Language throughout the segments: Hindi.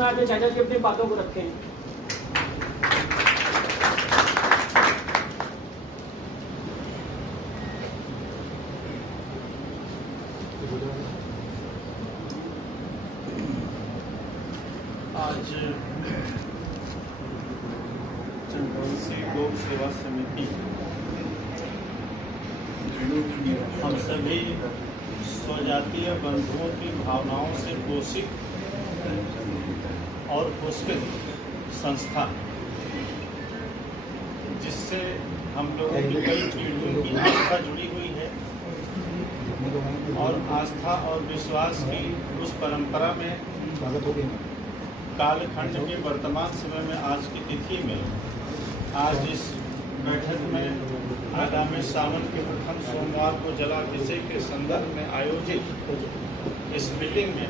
अपने चैनल की अपनी बातों को रखें। आज चंद्रवंशी गौ सेवा समिति हम सभी स्वजातीय बंधुओं की भावनाओं से पोषित और पुष्पित संस्था, जिससे हम लोगों की कई पीढ़ियों की आस्था जुड़ी हुई है और आस्था और विश्वास की उस परंपरा में कालखंड के वर्तमान समय में आज की तिथि में आज इस बैठक में आगामी सावन के प्रथम सोमवार को जलाभिषेक के संदर्भ में आयोजित इस मीटिंग में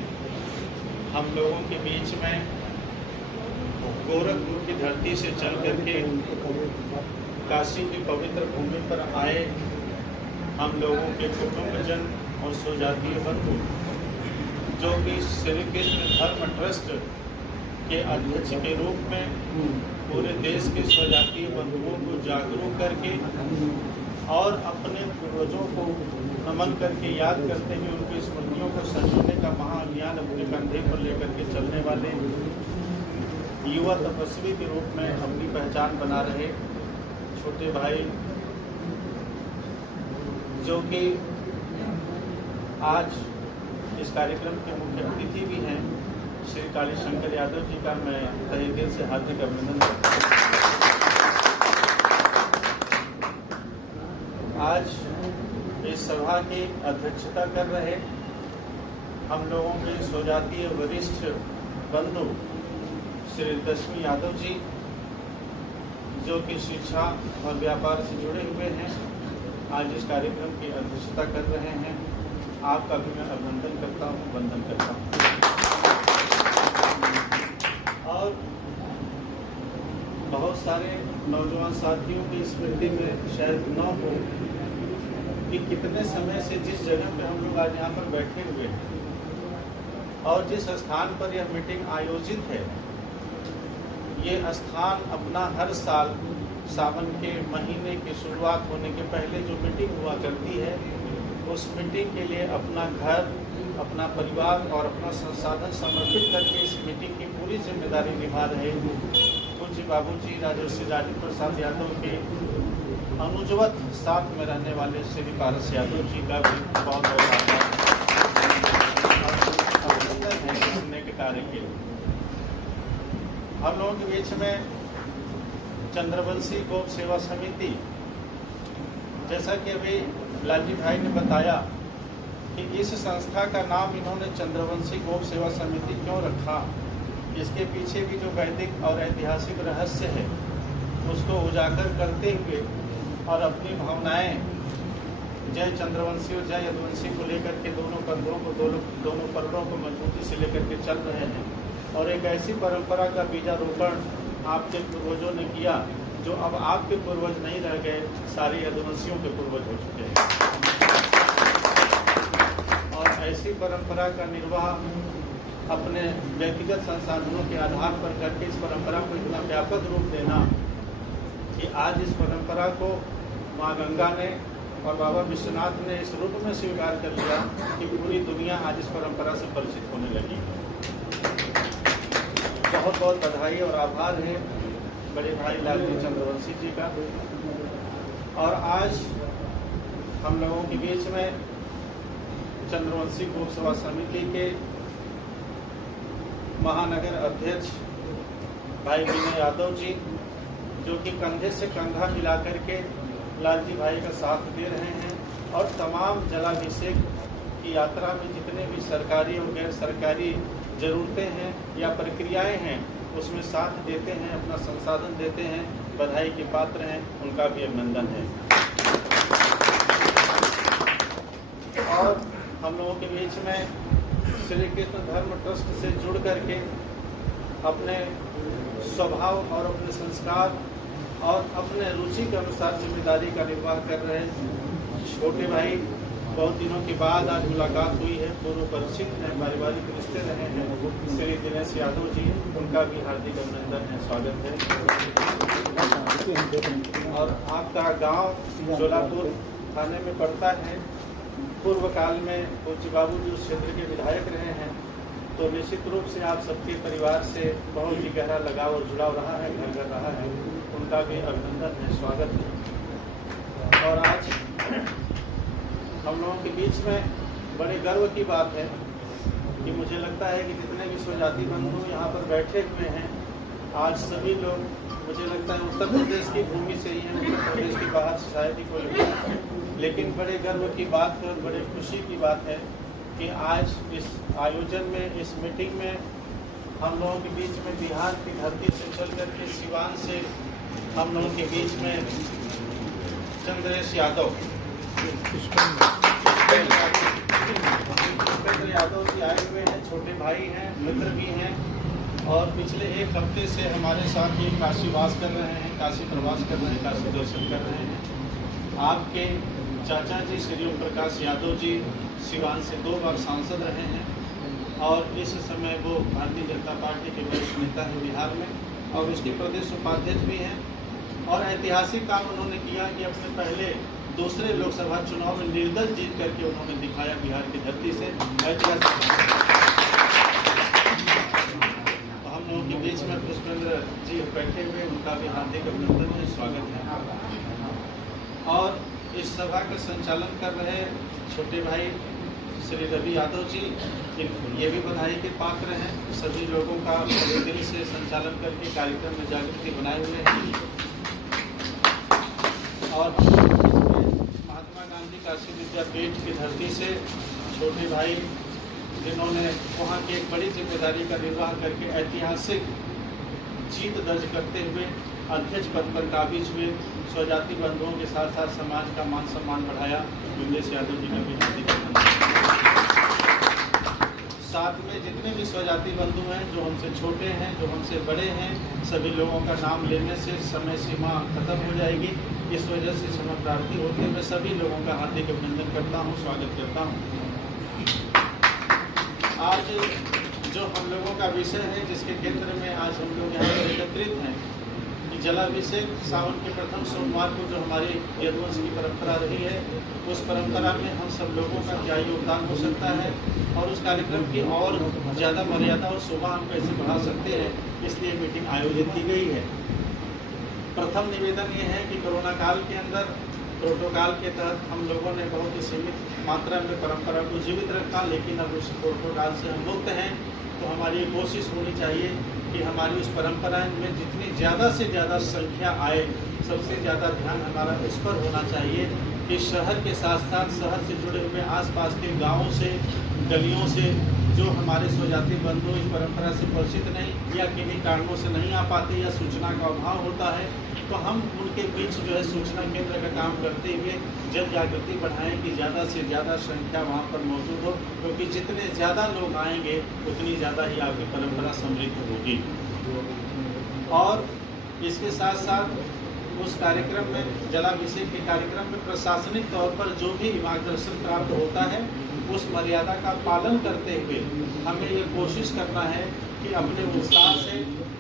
हम लोगों के बीच में गोरखपुर की धरती से चल करके काशी की पवित्र भूमि पर आए हम लोगों के कुटुंबजन और स्वजातीय बंधु, जो कि श्री कृष्ण धर्म ट्रस्ट के अध्यक्ष के रूप में पूरे देश के स्वजातीय बंधुओं को जागरूक करके और अपने पूर्वजों को नमन करके याद करते हुए उनकी स्मृतियों को संजोने का महाअभियान अपने कंधे पर लेकर के चलने वाले युवा तपस्वी के रूप में अपनी पहचान बना रहे छोटे भाई, जो कि आज इस कार्यक्रम के मुख्य अतिथि भी हैं, श्री कालीशंकर यादव जी का मैं तहे दिल से हार्दिक अभिनंदन करता हूँ। आज इस सभा की अध्यक्षता कर रहे हम लोगों के स्वजातीय वरिष्ठ बंधु श्री दशमी यादव जी, जो कि शिक्षा और व्यापार से जुड़े हुए हैं, आज इस कार्यक्रम की अध्यक्षता कर रहे हैं। आपका भी मैं अभिनंदन करता हूँ, वंदन करता हूँ। और बहुत सारे नौजवान साथियों की स्मृति में शायद न हो कि कितने समय से जिस जगह पे हम लोग आज यहाँ पर बैठे हुए हैं और जिस स्थान पर यह मीटिंग आयोजित है, ये स्थान अपना हर साल सावन के महीने की शुरुआत होने के पहले जो मीटिंग हुआ करती है, उस मीटिंग के लिए अपना घर, अपना परिवार और अपना संसाधन समर्पित करके इस मीटिंग की पूरी जिम्मेदारी निभा रहे पूज्य बाबूजी राजर्षि राजेंद्र प्रसाद यादव के अनुजवत साथ में रहने वाले श्री पारस यादव जी का भी बहुत बहुत अभिनंदन है करने के कार्य के लिए। हम लोगों के बीच में चंद्रवंशी गौ सेवा समिति, जैसा कि अभी लालजी भाई ने बताया कि इस संस्था का नाम इन्होंने चंद्रवंशी गौ सेवा समिति क्यों रखा, इसके पीछे भी जो वैदिक और ऐतिहासिक रहस्य है उसको उजागर करते हुए और अपनी भावनाएं जय चंद्रवंशी और जय यदुवंशी को लेकर के दोनों पर्वों को मजबूती से लेकर के चल रहे हैं। और एक ऐसी परंपरा का बीजारोपण आपके पूर्वजों ने किया जो अब आपके पूर्वज नहीं रह गए, सारे यदुवंशियों के पूर्वज हो चुके हैं। और ऐसी परंपरा का निर्वाह अपने व्यक्तिगत संसाधनों के आधार पर करके इस परंपरा को इतना व्यापक रूप देना कि आज इस परंपरा को माँ गंगा ने और बाबा विश्वनाथ ने इस रूप में स्वीकार कर लिया कि पूरी दुनिया आज इस परंपरा से परिचित होने लगी। बहुत बहुत बधाई और आभार है बड़े भाई लालजी चंद्रवंशी जी का। और आज हम लोगों के बीच में चंद्रवंशी गौ सेवा समिति के महानगर अध्यक्ष भाई विनय यादव जी, जो कि कंधे से कंधा मिला करके लालजी भाई का साथ दे रहे हैं और तमाम जलाभिषेक की यात्रा में जितने भी सरकारी और गैर सरकारी ज़रूरतें हैं या प्रक्रियाएं हैं उसमें साथ देते हैं, अपना संसाधन देते हैं, बधाई के पात्र हैं, उनका भी अभिनंदन है। और हम लोगों के बीच में श्री कृष्ण धर्म ट्रस्ट से जुड़ करके अपने स्वभाव और अपने संस्कार और अपने रुचि के अनुसार जिम्मेदारी का निर्वाह कर रहे छोटे भाई बहुत दिनों के बाद आज मुलाकात हुई है, पूर्व परिचित हैं, पारिवारिक रिश्ते रहे हैं श्री दिनेश यादव जी, उनका भी हार्दिक अभिनंदन है, स्वागत है। और आपका गांव जोलापुर थाने में पड़ता है। पूर्व काल में पूज्य बाबू जी उस क्षेत्र के विधायक रहे हैं, तो निश्चित रूप से आप सबके परिवार से बहुत ही गहरा लगाव और जुड़ाव रहा है, घर घर रहा है, उनका भी अभिनंदन है, स्वागत है। और आज हम लोगों के बीच में बड़े गर्व की बात है कि मुझे लगता है कि जितने भी स्वजाति बंधु यहाँ पर बैठे हुए हैं, आज सभी लोग मुझे लगता है उत्तर प्रदेश की भूमि से ही हैं, उत्तर प्रदेश के बाहर से शायद ही कोई नहीं। लेकिन बड़े गर्व की बात है और बड़े खुशी की बात है कि आज इस आयोजन में, इस मीटिंग में हम लोगों के बीच में बिहार की धरती से चल करके सिवान से हम लोगों के बीच में चंद्रेश यादव जी आए हुए हैं, छोटे भाई हैं, मित्र भी हैं, और पिछले एक हफ्ते से हमारे साथ ये काशीवास कर रहे हैं, काशी प्रवास कर रहे हैं, काशी दर्शन कर रहे हैं। आपके चाचा जी श्री ओम प्रकाश यादव जी सिवान से 2 बार सांसद रहे हैं और इस समय वो भारतीय जनता पार्टी के वरिष्ठ नेता हैं बिहार में, और उसके प्रदेश उपाध्यक्ष भी हैं। और ऐतिहासिक काम उन्होंने किया कि अपने पहले दूसरे लोकसभा चुनाव में निर्दल जीत करके उन्होंने दिखाया बिहार की धरती से ऐतिहासिक। तो हम लोगों के बीच में पुष्पेंद्र जी बैठे हुए, उनका भी हार्दिक अभिनंदन है, स्वागत है। और इस सभा का संचालन कर रहे छोटे भाई श्री रवि यादव जी, ये भी बधाई के पात्र हैं। सभी लोगों का दिल से संचालन करके कार्यक्रम में जागृति बनाए हुए हैं। और महात्मा गांधी काशी विद्यापीठ की धरती से छोटे भाई, जिन्होंने वहाँ की एक बड़ी जिम्मेदारी का निर्वाह करके ऐतिहासिक जीत दर्ज करते हुए अध्यक्ष पद पर काबिज हुए, स्वजाति बंधुओं के साथ साथ समाज का मान सम्मान बढ़ाया, दिनेश यादव जी का भी हार्दिक अभिनंदन। साथ में जितने भी स्वजाति बंधु हैं, जो हमसे छोटे हैं, जो हमसे बड़े हैं, सभी लोगों का नाम लेने से समय सीमा खत्म हो जाएगी, इस वजह से क्षमा प्रार्थी होते हुए सभी लोगों का हार्दिक अभिनंदन करता हूं, स्वागत करता हूं। आज जो हम लोगों का विषय है, जिसके केंद्र में आज हम लोग यहाँ पर एकत्रित हैं, कि जलाभिषेक सावन के प्रथम सोमवार को जो हमारी यदुवंश की परंपरा रही है, उस परंपरा में हम सब लोगों का क्या योगदान हो सकता है और उस कार्यक्रम की और ज़्यादा मर्यादा और शोभा हम कैसे बढ़ा सकते हैं, इसलिए मीटिंग आयोजित की गई है। प्रथम निवेदन ये है कि कोरोना काल के अंदर प्रोटोकॉल के तहत हम लोगों ने बहुत ही सीमित मात्रा में परंपरा को जीवित रखा, लेकिन अब उस प्रोटोकॉल से हम मुक्त हैं। तो हमारी कोशिश होनी चाहिए कि हमारी उस परंपरा में जितनी ज़्यादा से ज़्यादा संख्या आए, सबसे ज़्यादा ध्यान हमारा इस पर होना चाहिए कि शहर के साथ साथ शहर से जुड़े हुए आसपास के गाँवों से, गलियों से जो हमारे स्वजाति बंधु इस परंपरा से परिचित नहीं या किन्हीं कारणों से नहीं आ पाते या सूचना का अभाव होता है, तो हम उनके बीच जो है सूचना केंद्र का काम करते हुए जन जागृति बढ़ाएं कि ज़्यादा से ज़्यादा संख्या वहाँ पर मौजूद हो, क्योंकि जितने ज़्यादा लोग आएंगे उतनी ज़्यादा ही आपकी परंपरा समृद्ध होगी। और इसके साथ साथ उस कार्यक्रम में, जलाभिषेक के कार्यक्रम में प्रशासनिक तौर पर जो भी मार्गदर्शन प्राप्त होता है, उस मर्यादा का पालन करते हुए हमें ये कोशिश करना है कि अपने उत्साह से,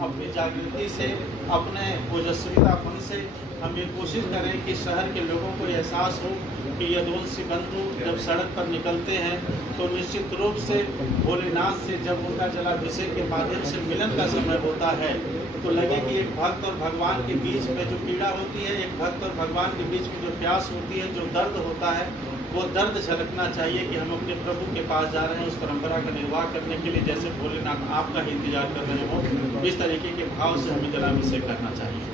अपनी जागृति से, अपने ओजस्वीतापन से हम ये कोशिश करें कि शहर के लोगों को एहसास हो कि यदुवंशी बंधु जब सड़क पर निकलते हैं तो निश्चित रूप से भोलेनाथ से जब उनका जलाभिषेक के माध्यम से मिलन का समय होता है, तो लगे कि एक भक्त और भगवान के बीच में जो पीड़ा होती है, एक भक्त और भगवान के बीच में जो प्यास होती है, जो दर्द होता है, वो दर्द झलकना चाहिए कि हम अपने प्रभु के पास जा रहे हैं उस परंपरा का निर्वाह करने के लिए, जैसे भोलेनाथ आपका ही इंतजार कर रहे हो। इस तरीके के भाव से हमें जलाभिषेक करना चाहिए।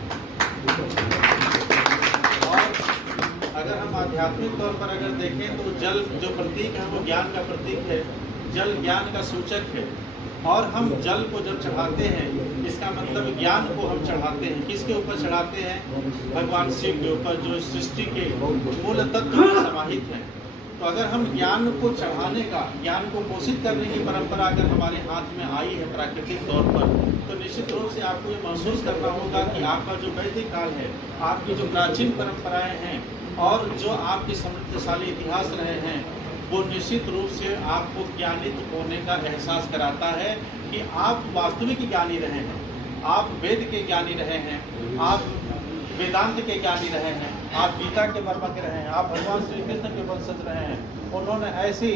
और अगर हम आध्यात्मिक तौर पर अगर देखें तो जल जो प्रतीक है वो ज्ञान का प्रतीक है, जल ज्ञान का सूचक है। और हम जल को जब चढ़ाते हैं, इसका मतलब ज्ञान को हम चढ़ाते हैं। किसके ऊपर चढ़ाते हैं? भगवान शिव के ऊपर, जो सृष्टि के मूल तत्व में समाहित हैं। तो अगर हम ज्ञान को चढ़ाने का, ज्ञान को पोषित करने की परंपरा अगर हमारे हाथ में आई है प्राकृतिक तौर पर, तो निश्चित रूप से आपको ये महसूस करना होगा कि आपका जो वैदिक काल है, आपकी जो प्राचीन परंपराएं हैं, और जो आपके समृद्धशाली इतिहास रहे हैं वो निश्चित रूप से आपको ज्ञानित होने का एहसास कराता है कि आप वास्तविक ज्ञानी रहे हैं, आप वेद के ज्ञानी रहे हैं, आप वेदांत के ज्ञानी रहे हैं, आप गीता के वर्मक रहे हैं, आप भगवान श्री कृष्ण के वंशज रहे हैं। उन्होंने ऐसी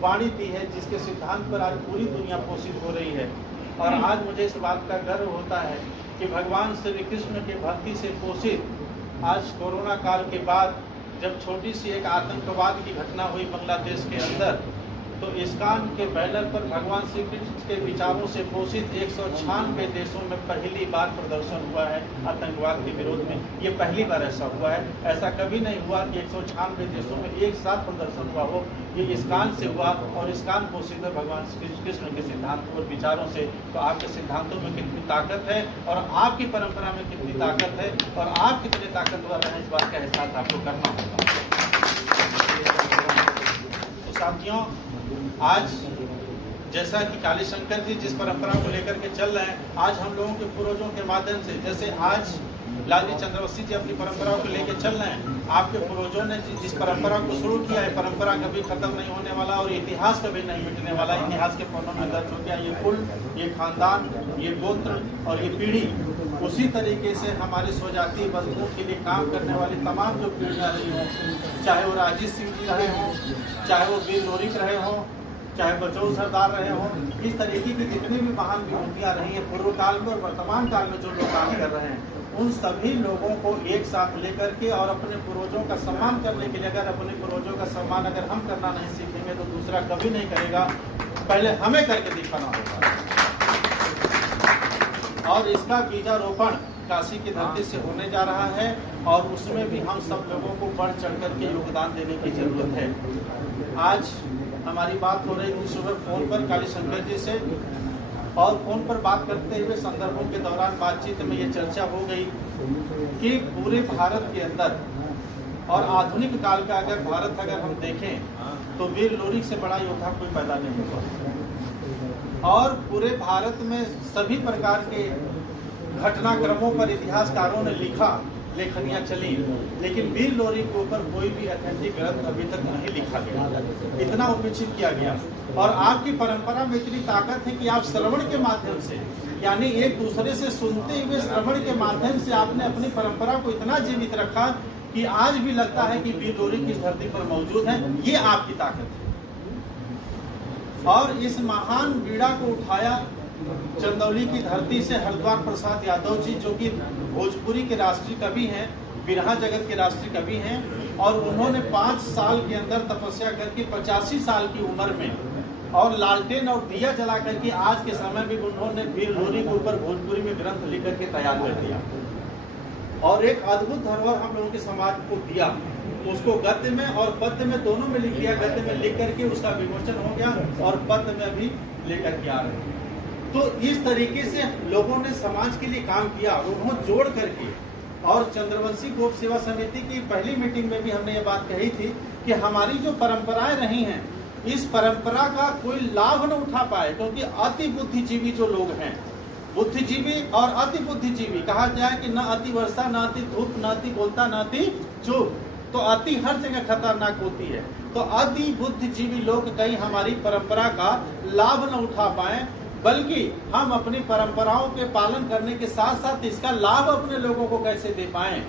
वाणी दी है जिसके सिद्धांत पर आज पूरी दुनिया पोषित हो रही है। और आज मुझे इस बात का गर्व होता है कि भगवान श्री कृष्ण के भक्ति से पोषित आज कोरोना काल के बाद जब छोटी सी एक आतंकवाद की घटना हुई बांग्लादेश के अंदर, तो इस्कॉन के बैनर पर भगवान श्री कृष्ण के विचारों से पोषित 196 देशों में पहली बार प्रदर्शन हुआ है आतंकवाद के विरोध में। ये पहली बार ऐसा हुआ है, ऐसा कभी नहीं हुआ कि 196 देशों में एक साथ प्रदर्शन हुआ हो। ये इस्कॉन से हुआ और इस्कॉन पोषित है भगवान श्री कृष्ण के सिद्धांतों और विचारों से। तो आपके सिद्धांतों में कितनी ताकत है और आपकी परंपरा में कितनी ताकत है और आप कितने ताकतवर हैं, इस बात का एहसास आपको करना होगा। तो साथियों, आज जैसा कि काली शंकर जी जिस परंपरा को लेकर के चल रहे हैं, आज हम लोगों के पूर्वजों के माध्यम से, जैसे आज लालजी चंद्रवंशी जी अपनी परंपरा को लेकर चल रहे हैं, आपके पूर्वजों ने जिस परंपरा को शुरू किया है, परंपरा कभी खत्म नहीं होने वाला और इतिहास कभी नहीं मिटने वाला। इतिहास के पन्नों में दर्ज हो गया ये कुल, ये खानदान, ये गोत्र और ये पीढ़ी। उसी तरीके से हमारे स्वजातीय बंधुओं के लिए काम करने वाली तमाम जो पीढ़ियां रही हों, चाहे वो राजेश सिंह जी रहे हों, चाहे वो वीर लोरिक रहे हों, चाहे बचौल सरदार रहे हों, इस तरीके की जितनी भी महान विभूतियां रही हैं पूर्व काल में और वर्तमान काल में जो लोग काम कर रहे हैं, उन सभी लोगों को एक साथ लेकर के और अपने पूर्वजों का सम्मान करने के लिए, अगर अपने पूर्वजों का सम्मान अगर हम करना नहीं सीखेंगे तो दूसरा कभी नहीं करेगा। पहले हमें करके दिखाना होगा। और इसका बीजारोपण काशी की धरती से होने जा रहा है और उसमें भी हम सब लोगों को बढ़ चढ़ करके योगदान देने की जरूरत है। आज हमारी बात हो रही थी सुबह फोन पर काली शंकर जी से, और फोन पर बात करते हुए संदर्भों के दौरान बातचीत में ये चर्चा हो गई कि पूरे भारत के अंदर और आधुनिक काल का अगर भारत अगर हम देखें तो वीर लोरिक से बड़ा योद्धा कोई पैदा नहीं हुआ। और पूरे भारत में सभी प्रकार के घटनाक्रमों पर इतिहासकारों ने लिखा, लेखनियां चली, लेकिन वीर लोरिक के ऊपर कोई भी ऑथेंटिक ग्रंथ अभी तक नहीं लिखा गया, इतना उपेक्षित किया गया। और आपकी परंपरा में इतनी ताकत है कि आप श्रवण के माध्यम से, यानी एक दूसरे से सुनते हुए श्रवण के माध्यम से आपने अपनी परंपरा को इतना जीवित रखा कि आज भी लगता है कि वीर लोरिक इस धरती पर मौजूद है। ये आपकी ताकत है। और इस महान बीड़ा को उठाया चंदौली की धरती से हरद्वार प्रसाद यादव जी, जो कि भोजपुरी के राष्ट्रीय कवि हैं, बिरहा जगत के राष्ट्रीय कवि हैं, और उन्होंने 5 साल के अंदर तपस्या करके 85 साल की उम्र में और लालटेन और दिया जला करके आज के समय में उन्होंने वीर लोरिक के ऊपर भोजपुरी में ग्रंथ लिख करके तैयार कर दिया और एक अद्भुत धरोहर हम लोगों के समाज को दिया। उसको गद्य में और पद्य में दोनों में लिख दिया। गद्य में लिख करके उसका विमोचन हो गया और पद्य में भी लेकर के आ रहे हैं। तो इस तरीके से लोगों ने समाज के लिए काम किया, उन्होंने जोड़ करके। और चंद्रवंशी गोप सेवा समिति की पहली मीटिंग में भी हमने ये बात कही थी कि हमारी जो परंपराएं रही हैं, इस परंपरा का कोई लाभ न उठा पाए, क्योंकि अति बुद्धिजीवी जो लोग हैं, बुद्धिजीवी और अति बुद्धिजीवी कहा जाए कि न अति वर्षा, न अति धूप, न अति बोलता, न अति चुप, तो अति हर जगह खतरनाक होती है। तो अति बुद्धिजीवी लोग कहीं हमारी परंपरा का लाभ न उठा पाए, बल्कि हम अपनी परंपराओं के पालन करने के साथ साथ इसका लाभ अपने लोगों को कैसे दे पाएं,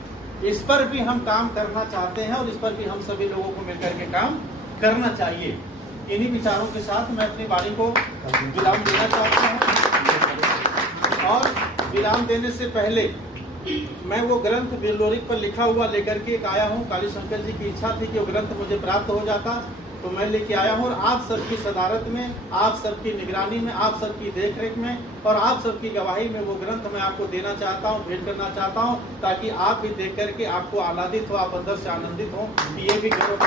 इस पर भी हम काम करना चाहते हैं और इस पर भी हम सभी लोगों को मिलकर के काम करना चाहिए। इन्हीं विचारों के साथ मैं अपनी वाणी को विराम देना चाहता हूं। और विराम देने से पहले मैं वो ग्रंथ वीर लोरिक पर लिखा हुआ लेकर के आया हूं। काली शंकर जी की इच्छा थी कि वो ग्रंथ मुझे प्राप्त हो जाता, तो मैं लेके आया हूँ। और आप सबकी सदारत में, आप सबकी निगरानी में, आप सबकी देखरेख में और आप सबकी गवाही में वो ग्रंथ मैं आपको देना चाहता हूँ, भेंट करना चाहता हूँ, ताकि आप भी देख करके आपको आह्लादित हो, आप अंदर से आनंदित हो कि ये भी गर्व।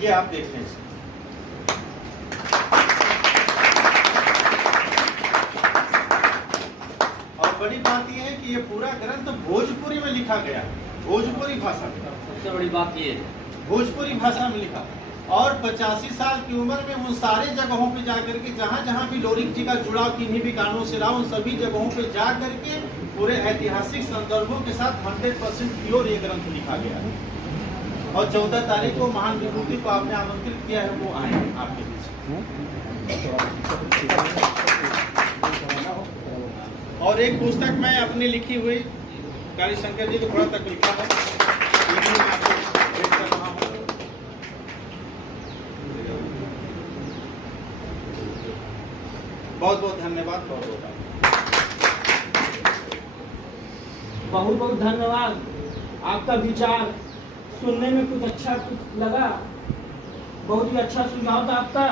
ये आप देख लें। और बड़ी बात यह है कि ये पूरा ग्रंथ भोजपुरी में लिखा गया है। भोजपुरी भाषा में, सबसे बड़ी बात ये है। भोजपुरी भाषा में लिखा। और 85 साल की उम्र में उन सारे जगहों पे जाकर के जहाँ जहाँ भी लोरिक जी का जुड़ाव किन्हीं भी कारणों से रहा, उन सभी जगहों पे जा करके पूरे ऐतिहासिक संदर्भों के साथ 100% प्योर ये ग्रंथ लिखा गया है। और 14 तारीख को महान विभूति को आपने आमंत्रित किया है, वो आए आपके बीच। और एक पुस्तक मैं अपनी लिखी हुई काली शंकर जी को थोड़ा तक लिखा है, लेकिन मैं आपको भेंट कर रहा हूं। बहुत बहुत धन्यवाद। बहुत बहुत धन्यवाद। आपका विचार सुनने में कुछ अच्छा कुछ लगा, बहुत ही अच्छा सुझाव था आपका।